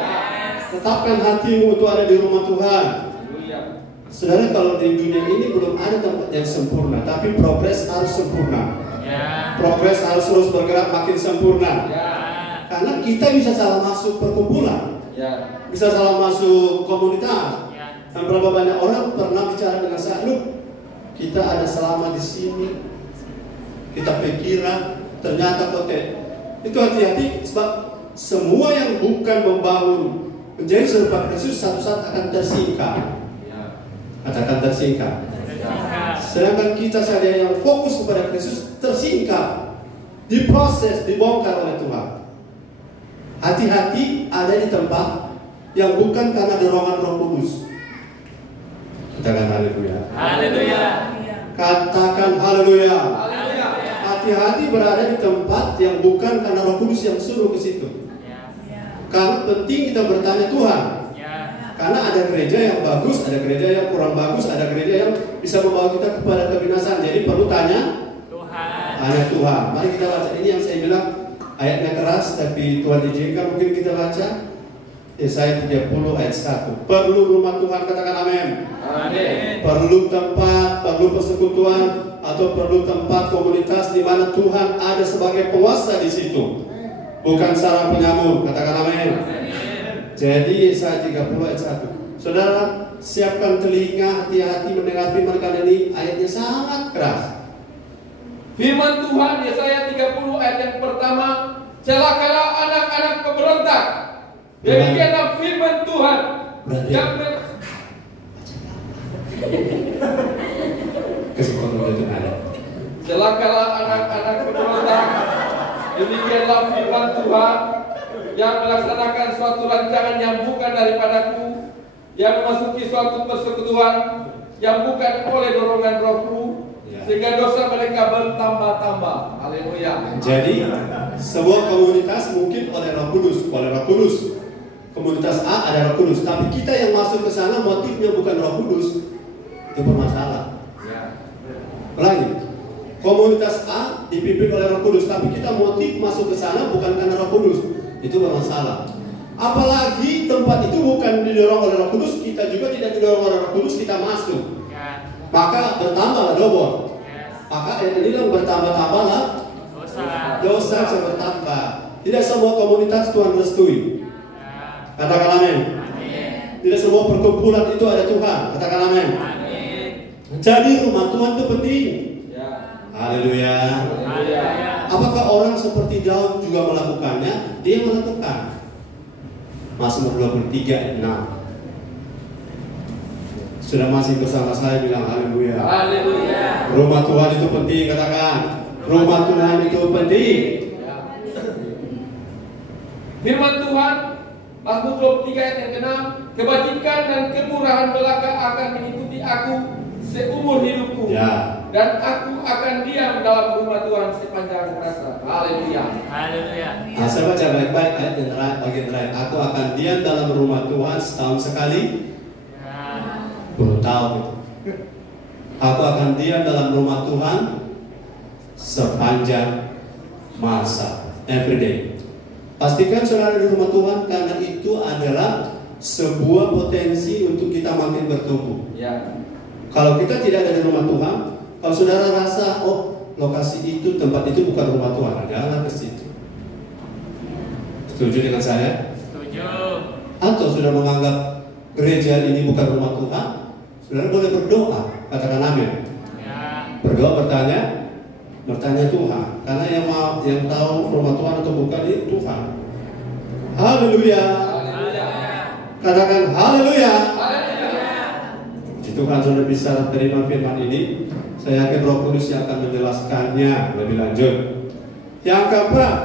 Tetapkan hatimu untuk ada di rumah Tuhan. Saudara, kalau di dunia ini belum ada tempat yang sempurna, tapi progres harus sempurna. Progres harus terus bergerak makin sempurna. Karena kita bisa salah masuk perkumpulan, bisa salah masuk komunitas. Dan berapa banyak orang pernah bicara dengan saya, "Loh, kita ada selama di sini, kita pikiran, ternyata kote." Itu hati-hati, sebab semua yang bukan membangun menjadi serupa Kristus satu saat akan tersingkap. Katakan tersingkap. Sedangkan kita saja yang fokus kepada Kristus tersingkap, diproses, dibongkar oleh Tuhan. Hati-hati ada di tempat yang bukan karena dorongan Roh Kudus. Katakan haleluya. Haleluya. Katakan haleluya. Hati-hati berada di tempat yang bukan karena Roh Kudus yang suruh ke situ. Karena penting kita bertanya Tuhan. Karena ada gereja yang bagus, ada gereja yang kurang bagus, ada gereja yang bisa membawa kita kepada kebinasaan. Jadi perlu tanya Tuhan. Tanya Tuhan. Mari kita baca ini yang saya bilang ayatnya keras, tapi Tuhan izinkan mungkin kita baca. Yesaya 30 ayat 1. Perlu rumah Tuhan, katakan amin. Amin. Perlu tempat, perlu persekutuan, atau perlu tempat komunitas di mana Tuhan ada sebagai penguasa di situ, bukan seorang penyambung, katakan amin. Jadi Yesaya 30 ayat 1. Saudara, siapkan telinga, hati-hati mendengar firman kali ini, ayatnya sangat keras. Firman Tuhan Yesaya 30 ayat yang pertama, celakalah anak-anak pemberontak. Demikianlah firman Tuhan yang celakalah anak-anak pemberontak. Demikianlah firman Tuhan yang melaksanakan suatu rancangan yang bukan daripadaku, yang memasuki suatu persekutuan yang bukan oleh dorongan rohku, sehingga dosa mereka bertambah-tambah. Haleluya. Jadi sebuah komunitas mungkin oleh Roh Kudus, komunitas A ada Roh Kudus, tapi kita yang masuk ke sana motifnya bukan Roh Kudus, itu bermasalah. Ulangi. komunitas A dipimpin oleh Roh Kudus, tapi kita motif masuk ke sana bukan karena Roh Kudus, itu bermasalah. Apalagi tempat itu bukan didorong oleh Roh Kudus, kita juga tidak didorong oleh Roh Kudus, kita masuk. Maka bertambahlah dobel. Maka ini yang bertambah-tambahlah dosa yang bertambah. Tidak semua komunitas Tuhan restui. Katakan amin. Tidak semua perkumpulan itu ada Tuhan. Katakan amin. Jadi rumah Tuhan itu penting. Haleluya. Apakah orang seperti Daud juga melakukannya? Dia melakukan. Mazmur 23 ayat 6. Sudah masih bersama saya, bilang haleluya. Haleluya. Rumah Tuhan itu penting, katakan. Rumah Tuhan itu penting. Firman Tuhan Mazmur 23 ayat yang ke-6, kebajikan dan kemurahan belaka akan mengikuti aku seumur hidupku. Ya. Dan aku akan diam dalam rumah Tuhan sepanjang masa. Haleluya. Haleluya. Nah, saya baca baik-baik ayat yang terakhir, bagian terakhir. Aku akan diam dalam rumah Tuhan setahun sekali. 10 tahun itu. Aku akan diam dalam rumah Tuhan sepanjang masa. Every day. Pastikan saudara di rumah Tuhan, karena itu adalah sebuah potensi untuk kita makin bertumbuh. Ya. Kalau kita tidak ada di rumah Tuhan, kalau saudara rasa, oh lokasi itu, tempat itu bukan rumah Tuhan, adalah ke situ. Setuju dengan saya? Setuju. Atau sudah menganggap gereja ini bukan rumah Tuhan, saudara boleh berdoa, katakan amin. Ya. Berdoa, bertanya Tuhan, karena yang tahu rumah Tuhan atau bukan itu Tuhan. Haleluya. Katakan haleluya. Puji Tuhan, sudah bisa terima firman ini. Saya yakin Roh Kudus yang akan menjelaskannya lebih lanjut. Yang keempat,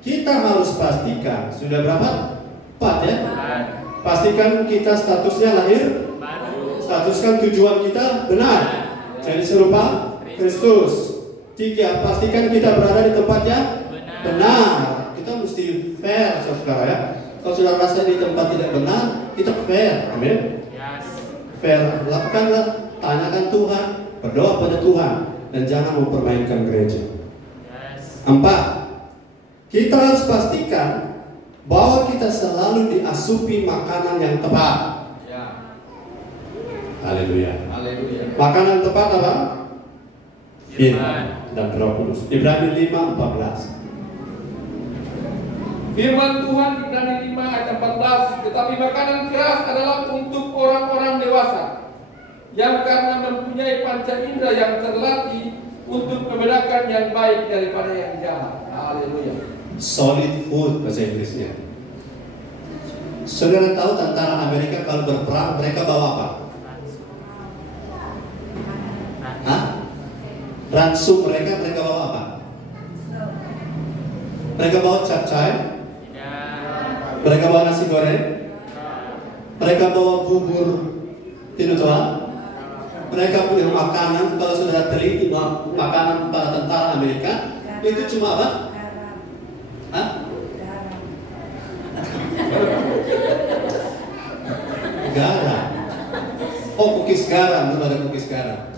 kita harus pastikan sudah berapa? 4 ya. Pastikan kita statusnya lahir. Statuskan tujuan kita benar. Jadi serupa Kristus. 3, pastikan kita berada di tempat yang benar. Kita mesti fair, saudara ya. Kalau sudah rasa di tempat tidak benar, kita fair, amin. Fair, lakukanlah, tanyakan Tuhan, berdoa pada Tuhan, dan jangan mempermainkan gereja. 4, kita harus pastikan bahwa kita selalu diasupi makanan yang tepat. Haleluya. Makanan tepat apa? Firman dan Roh Kudus. Ibrani 5:14. Firman Tuhan Ibrani 5 ayat 14, tetapi makanan keras adalah untuk orang-orang dewasa yang karena mempunyai panca indera yang terlatih untuk membedakan yang baik daripada yang jahat. Haleluya. Solid food bahasa Inggrisnya. Saudara tahu tentara Amerika kalau berperang mereka bawa apa? Hah? Ransum mereka bawa apa? Mereka bawa capcay. Mereka bawa nasi goreng. Mereka bawa bubur tinutuan. Mereka punya makanan. Kalau saudara teliti makanan para tentara Amerika itu cuma apa? Hah? Garam. Oh, kukis garam, belum ada kukis garam.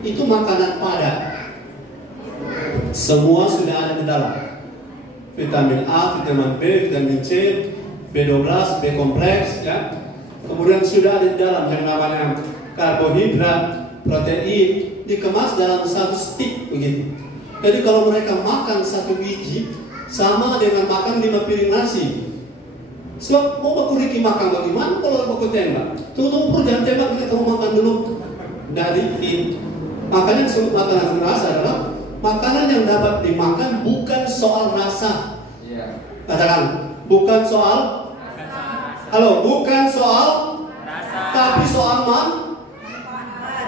Itu makanan padat. Semua sudah ada di dalam. Vitamin A, vitamin B, vitamin C, B12, B kompleks, ya. Kemudian sudah ada di dalam yang namanya karbohidrat, protein, dikemas dalam satu stick begitu. Jadi kalau mereka makan satu biji sama dengan makan 5 piring nasi. Sebab mau baku Riki makan bagaimana kalau baku tembak? Tunggu jangan tembak, kita mau makan dulu dari ini. Makanya makanan keras adalah makanan yang dapat dimakan bukan soal rasa. Katakan, bukan soal. Halo, bukan soal rasa, tapi soal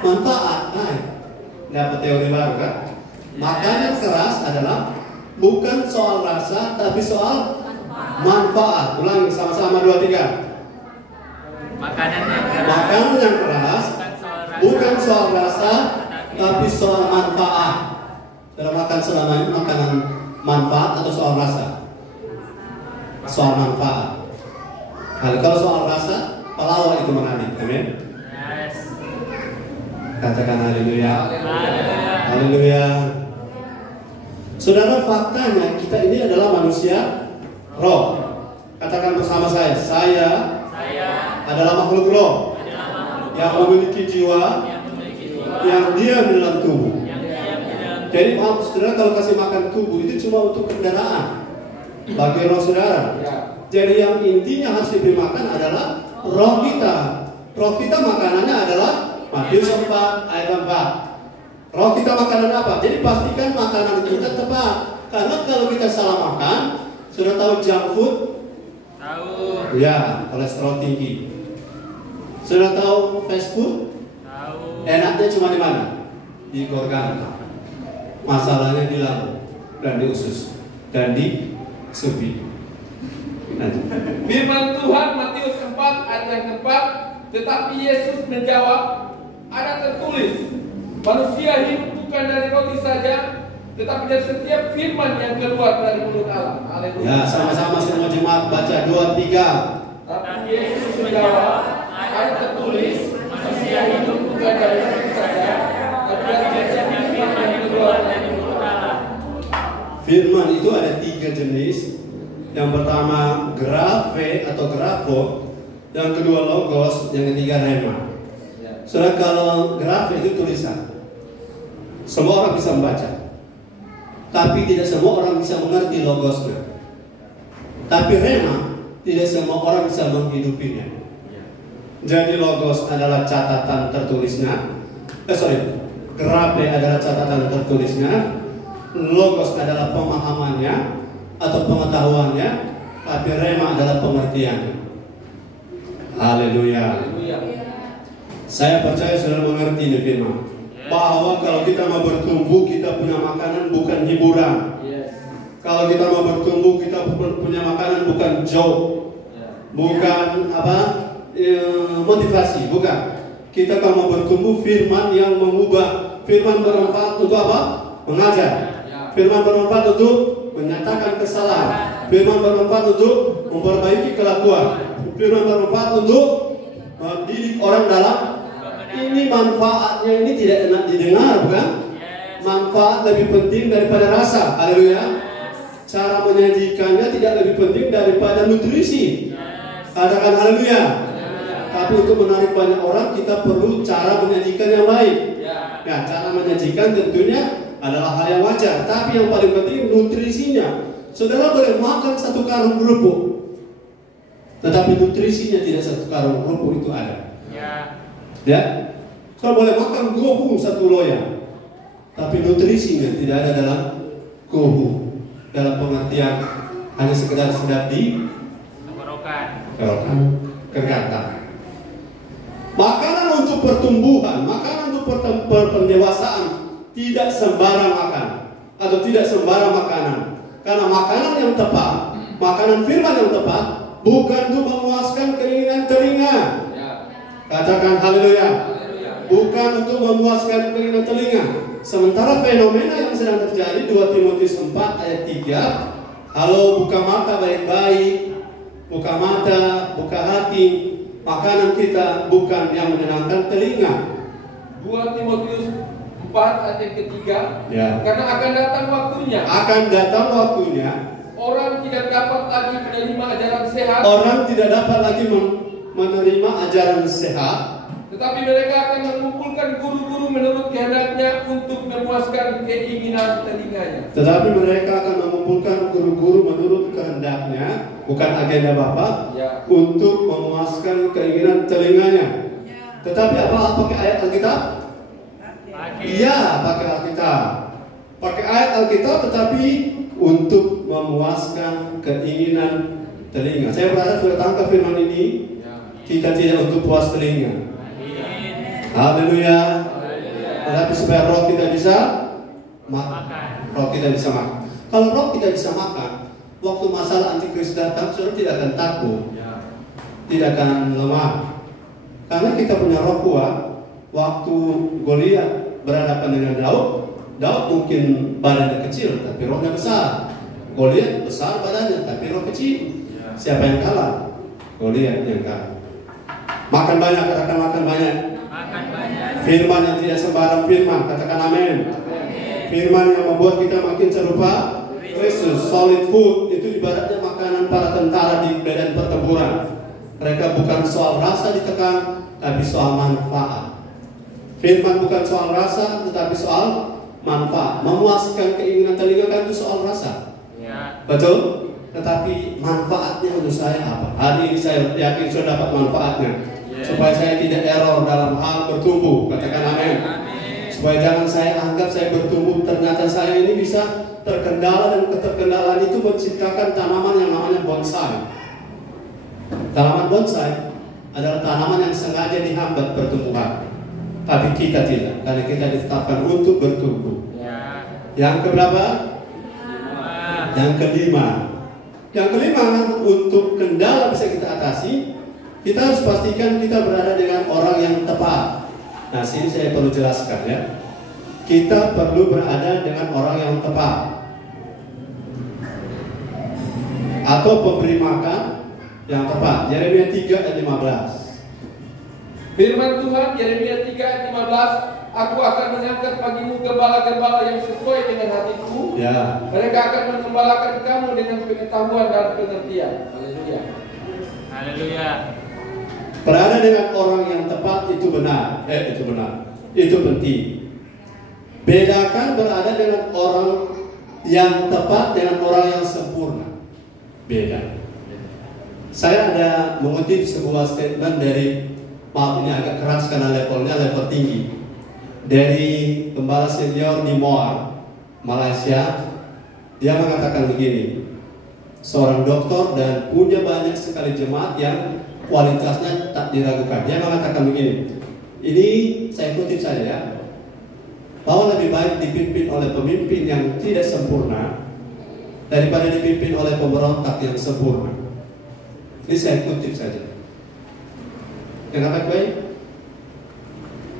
manfaat. Nah, dapat teori baru kan? Makanan keras adalah bukan soal rasa, tapi soal manfaat. Ulangi sama-sama 2, 3. Makanan yang keras bukan soal rasa, tapi soal manfaat. Dalam makan selama ini makanan manfaat atau soal rasa? Soal manfaat. Kalau soal rasa, pelawak itu mengalir. Amin. Katakan haleluya. Haleluya. Saudara, faktanya kita ini adalah manusia roh. Katakan bersama saya adalah makhluk roh yang memiliki jiwa yang diam di dalam tubuh. Jadi maaf saudara, kalau kasih makan tubuh itu cuma untuk kendaraan bagi roh saudara. Jadi yang intinya harus diberi makan adalah roh kita. Roh kita makanannya adalah Matius 4 ayat 4. Roh kita makanan apa? Jadi pastikan makanan kita tepat. Karena kalau kita salah makan, sudah tahu junk food? Tahu. Ya, kolesterol tinggi. Sudah tahu fast food? Tahu. Enaknya cuma di mana? Di organ. Masalahnya di lambung dan di usus dan di supi. Firman Tuhan Matius 4 ayat yang keempat, tetapi Yesus menjawab, ada tertulis, manusia hidup bukan dari roti saja, tetapi dari setiap firman yang keluar dari mulut Allah. Haleluya. Ya, sama-sama semua jemaat baca 2, 3. Tapi Yesus menjawab, ada tertulis, manusia hidup bukan dari roti saja, tapi dari setiap firman yang keluar dari mulut Allah. Firman itu ada 3 jenis. Yang pertama grafe atau grafo, yang kedua logos, yang ketiga rema. Saudara, kalau grafe itu tulisan, semua orang bisa membaca, tapi tidak semua orang bisa mengerti logosnya. Tapi rema, tidak semua orang bisa menghidupinya. Jadi logos adalah catatan tertulisnya. Grafe adalah catatan tertulisnya. Logos adalah pemahamannya atau pengetahuannya, tapi rema adalah pengertiannya. Haleluya. Saya percaya saudara mengerti ini firman, bahwa kalau kita mau bertumbuh, kita punya makanan bukan hiburan. Kalau kita mau bertumbuh, kita punya makanan bukan joke, bukan motivasi, bukan. Kita kalau mau bertumbuh, firman yang mengubah. Firman bermanfaat untuk apa? Mengajar. Firman bermanfaat untuk menyatakan kesalahan. Firman bermanfaat untuk memperbaiki kelakuan. Firman bermanfaat untuk mendidik orang dalam. Ini manfaatnya ini tidak enak didengar, bukan? Manfaat lebih penting daripada rasa. Haleluya. Cara menyajikannya tidak lebih penting daripada nutrisi. Katakan haleluya. Tapi untuk menarik banyak orang, kita perlu cara menyajikan yang baik. Ya, cara menyajikan tentunya adalah hal yang wajar, tapi yang paling penting nutrisinya. Saudara boleh makan 1 karung kerupuk, tetapi nutrisinya tidak 1 karung kerupuk itu ada. Ya, saudara boleh makan gohu 1 loyang, tapi nutrisinya tidak ada dalam gohu. Dalam pengertian hanya sekedar sedap di kergatan. Makanan untuk pertumbuhan, makanan untuk pendewasaan tidak sembarang makan atau tidak sembarang makanan. Karena makanan yang tepat, makanan firman yang tepat, bukan untuk memuaskan keinginan telinga. Katakan haleluya. Bukan untuk memuaskan keinginan telinga. Sementara fenomena yang sedang terjadi 2 Timotius 4 ayat 3, halo, buka mata baik-baik, buka mata, buka hati. Makanan kita bukan yang menyenangkan telinga. 2 Timotius 4 ayat yang ketiga, karena akan datang waktunya. Akan datang waktunya. Orang tidak dapat lagi menerima ajaran sehat. Orang tidak dapat lagi menerima ajaran sehat. Tetapi mereka akan mengumpulkan guru-guru menurut kehendaknya untuk memuaskan keinginan telinganya. Tetapi mereka akan mengumpulkan guru-guru menurut kehendaknya, bukan agenda Bapak, untuk memuaskan keinginan telinganya. Tetapi apa? Pakai ayat Alkitab? Iya, pakai Alkitab. Pakai ayat Alkitab, tetapi untuk memuaskan keinginan telinga. Saya berharap sudah tangkap firman ini. Kita tidak untuk puas telinga. Haleluya. Tetapi supaya roh kita bisa makan. Roh kita bisa makan. Kalau roh kita bisa makan, waktu masalah antikris datang, saudara tidak akan takut, tidak akan lemah. Karena kita punya roh kuat. Waktu Goliat berhadapan dengan Daud mungkin badannya kecil, tapi rohnya besar. Goliat besar badannya, tapi roh kecil. Siapa yang kalah? Goliat yang kalah. Makan banyak, katakan makan banyak. Firman yang tidak sembarang firman, katakan amin. Firman yang membuat kita makin serupa Kristus. Solid food itu ibaratnya makanan para tentara di medan pertempuran. Mereka bukan soal rasa ditekan, tapi soal manfaat. Firman bukan soal rasa, tetapi soal manfaat. Memuaskan keinginan telinga kan itu soal rasa. Ya. Betul? Tetapi manfaatnya untuk saya apa? Hari ini saya yakin sudah dapat manfaatnya. Supaya saya tidak error dalam hal bertumbuh. Katakan amin. Supaya jangan saya anggap saya bertumbuh, ternyata saya ini bisa terkendala, dan keterkendalaan itu menciptakan tanaman yang namanya bonsai. Tanaman bonsai adalah tanaman yang sengaja dihambat pertumbuhan. Tapi kita tidak, karena kita ditetapkan untuk bertumbuh. Yang keberapa? Yang kelima. Yang kelima, untuk kendala bisa kita atasi, kita harus pastikan kita berada dengan orang yang tepat. Nah, sini saya perlu jelaskan ya. Kita perlu berada dengan orang yang tepat. Atau pemberi makan yang tepat. Yeremia 3 ayat 15. Firman Tuhan Yeremia 3 ayat 15, aku akan mengangkat bagimu gembala-gembala yang sesuai dengan hatiku. Ya. Mereka akan menggembalakan kamu dengan pengetahuan dan pengertian. Haleluya. Haleluya. Berada dengan orang yang tepat itu benar. Itu benar. Itu penting. Bedakan berada dengan orang yang tepat dengan orang yang sempurna. Beda. Saya ada mengutip sebuah statement dari, maaf ini agak keras karena levelnya level tinggi, dari gembala senior di Moar, Malaysia. Dia mengatakan begini, seorang dokter dan punya banyak sekali jemaat yang kualitasnya tak diragukan. Dia mengatakan begini, ini saya kutip saja ya, bahwa lebih baik dipimpin oleh pemimpin yang tidak sempurna daripada dipimpin oleh pemberontak yang sempurna. Ini saya kutip saja. Kenapa baik?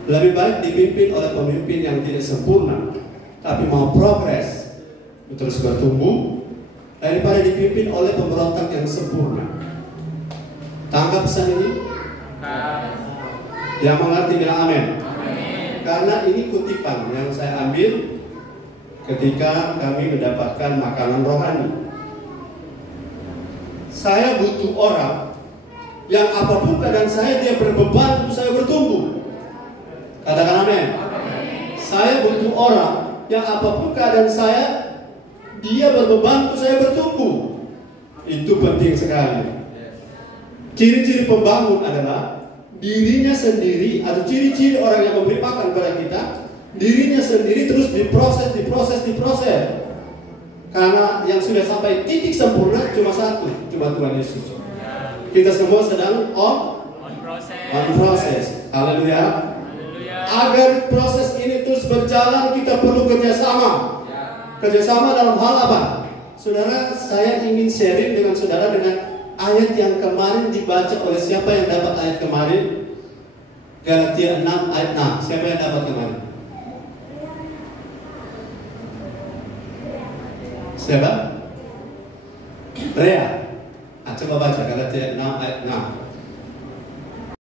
Lebih baik dipimpin oleh pemimpin yang tidak sempurna tapi mau progres, terus bertumbuh, daripada dipimpin oleh pemberontak yang sempurna. Tangkap pesan ini? Yang mengerti bilang amin. Karena ini kutipan yang saya ambil ketika kami mendapatkan makanan rohani. Saya butuh orang yang apapun keadaan saya, dia berbeban untuk saya bertumbuh. Katakan amin. Saya butuh orang yang apapun keadaan saya, dia berbeban untuk saya bertumbuh. Itu penting sekali. Ciri-ciri pembangun adalah dirinya sendiri, atau ciri-ciri orang yang memberi makan kepada kita, dirinya sendiri terus diproses. Karena yang sudah sampai titik sempurna cuma satu, cuma Tuhan Yesus. Kita semua sedang on proses. Haleluya. Agar proses ini terus berjalan, kita perlu kerjasama. Kerjasama dalam hal apa? Saudara, saya ingin sharing dengan saudara dengan ayat yang kemarin dibaca oleh siapa yang dapat ayat kemarin? Galatia 6 ayat 6. Siapa yang dapat kemarin? Siapa? Rea. Coba baca Galatia 6 ayat 6.